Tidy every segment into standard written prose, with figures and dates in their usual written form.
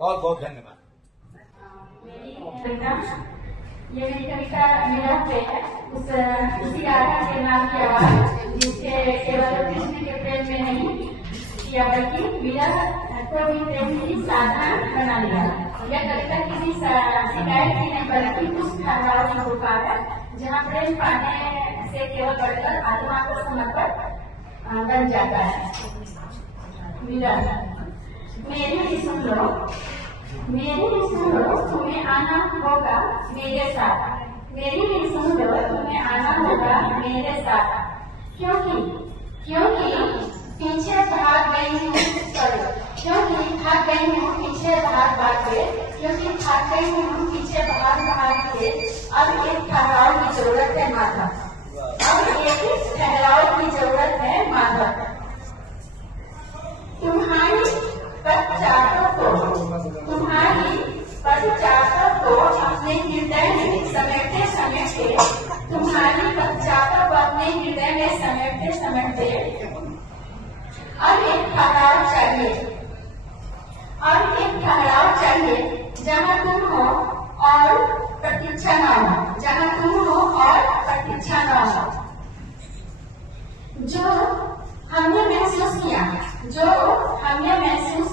बहुत बहुत धन्यवाद। ये मेरी कविता मेरा है उसी राधा के नाम की आवाज जिसके केवल कृष्ण के प्रेम में नहीं किया बल्कि मेरा को भी प्रेम की साधना बना लिया। यह कविता किसी शिकायत की नहीं बल्कि उस ठहराव की पुकार है जहाँ प्रेम पाने से केवल बढ़कर आत्मा को समर्पण बन जाता है। मेरा मेरी भी सुन लो, मेरी भी सुन लो, तुम्हें आना होगा मेरे साथ। मेरी भी सुन लो, तुम्हें आना होगा मेरे साथ। क्योंकि पीछे भाग गई हूँ, क्योंकि भाग गई हूँ पीछे भाग के, क्योंकि भाग गई हूँ पीछे भाग के। अब एक ठहराव की जरूरत है माधव, अब एक ठहराव की जरूरत है माधव। तुम्हारी पदचारों को अपने हृदय में समेटे तुम्हारी पदचारों को अपने हृदय में समेटे अब एक ठहराव चाहिए जहाँ तुम हो और प्रतीक्षा न हो, जहाँ तुम हो और प्रतीक्षा न हो। जो हमने महसूस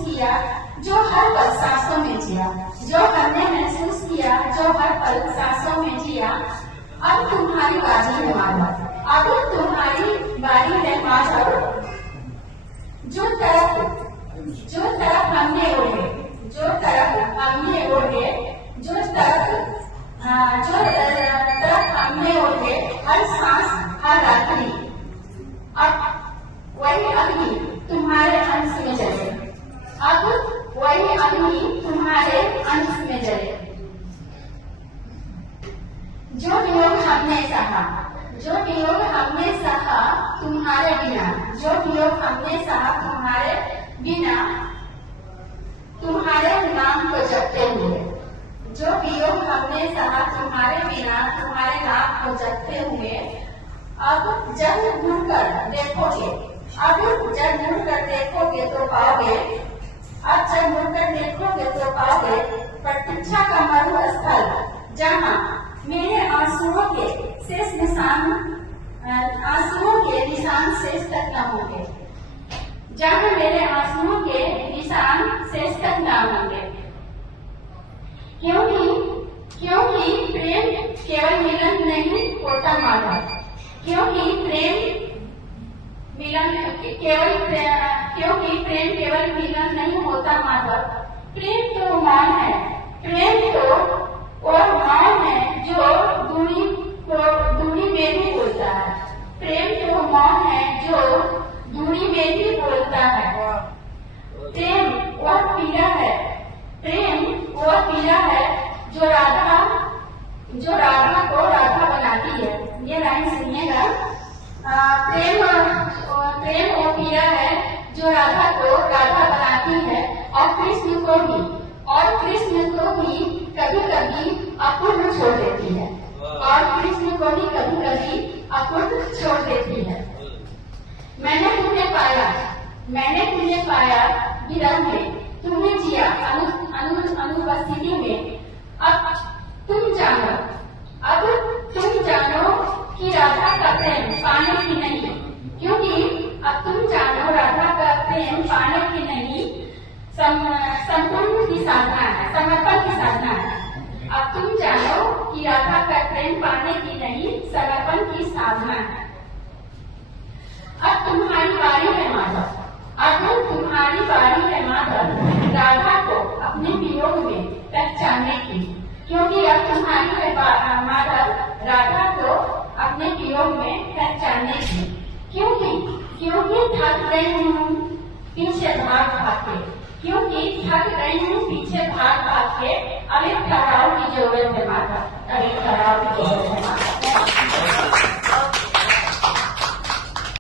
किया, जो हर पल सांसों में जिया, जो हमने महसूस किया, जो हर पल सांसों में जिया। अब तुम्हारी बारी है माधव, अब तुम्हारी बारी है माधव। जो तरफ हमने ओढ़े, जो तरफ हमने ओढ़े हर सांस हर रात्रि, अब वही अग्नि तुम्हारे अंश में जले, अब वही अग्नि तुम्हारे अंश में जले। जो वियोग हमने सहा तुम्हारे बिना, जो वियोग हमने सहा तुम्हारे बिना, तुम्हारे नाम को जपते हुए, जो वियोग हमने सहा तुम्हारे बिना, तुम्हारे नाम को जपते हुए। अब जब मुड़कर देखोगे, तो पाओगे, अब जब मुड़कर देखोगे तो पाओगे प्रतीक्षा का मरुस्थल, जहाँ मेरे आंसुओं के निशान शेष तक न होंगे, जहाँ मेरे आंसुओं के निशान शेष तक न होंगे। क्योंकि प्रेम केवल मिलन नहीं होता माधव, क्योंकि प्रेम केवल मिलन नहीं होता माधव। प्रेम तो मौन है, प्रेम तो और मौन है जो दूरी में भी बोलता है। प्रेम तो मौन है जो दूरी में भी बोलता है। प्रेम वह पीड़ा है, प्रेम वह पीड़ा है जो राधा को राधा बनाती है। ये लाइन सुनिएगा। प्रेम वो पीड़ा है जो राधा को राधा बनाती है और कृष्ण को भी कभी कभी अपूर्ण छोड़ देती है, और कृष्ण को भी कभी कभी अपूर्ण छोड़ देती है। मैंने तुम्हें पाया विरह में, तुम्हें जिया अनुपस्थिति में। अब तुम जानो कि राधा का प्रेम पाने की नहीं, क्योंकि अब तुम जानो राधा का प्रेम पाने की नहीं, संपूर्ण की साधना है, समर्पण की साधना है। अब तुम जानो कि राधा का प्रेम पाने की नहीं, समर्पण की साधना है। अब तुम्हारी बारी है माधव, राधा को अपने वियोग में पहचानने की, क्योंकि अब तुम्हारी है माधव राधा को अपने वियोग में पहचानने की। क्योंकि थक गई हूँ पीछे भाग के, क्योंकि थक गई हूँ पीछे भाग के। अब एक ठहराव की जरूरत है माधव, अब एक ठहराव की जरूरत है माधव।